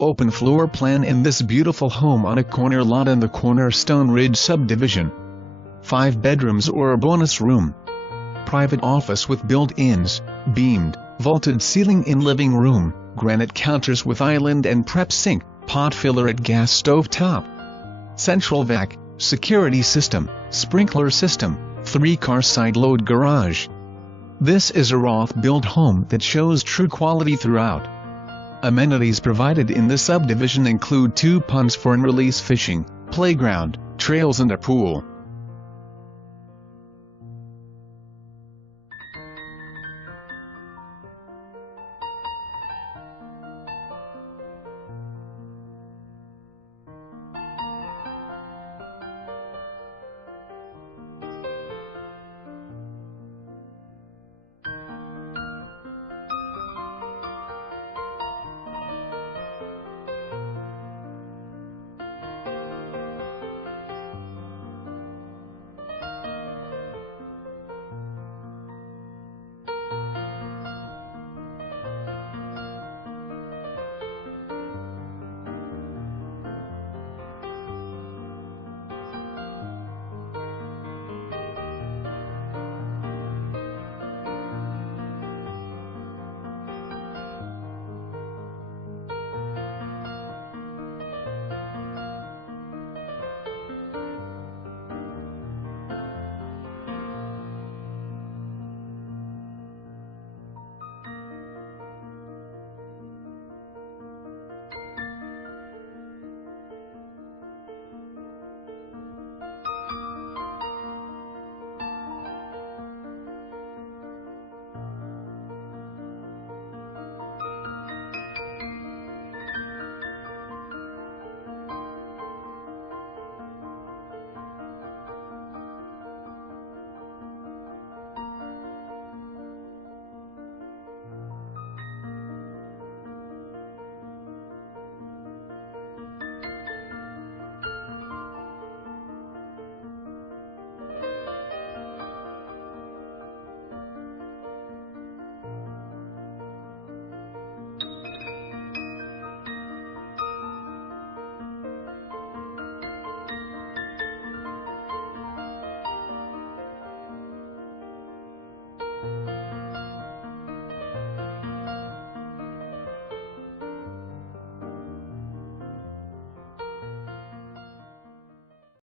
Open floor plan in this beautiful home on a corner lot in the Cornerstone Ridge Subdivision. 5 bedrooms or a bonus room. Private office with built-ins, beamed, vaulted ceiling in living room, granite counters with island and prep sink, pot filler at gas stove top. Central vac, security system, sprinkler system, 3-car side load garage. This is a Roth-built home that shows true quality throughout. Amenities provided in this subdivision include 2 ponds for and release fishing, playground, trails and a pool.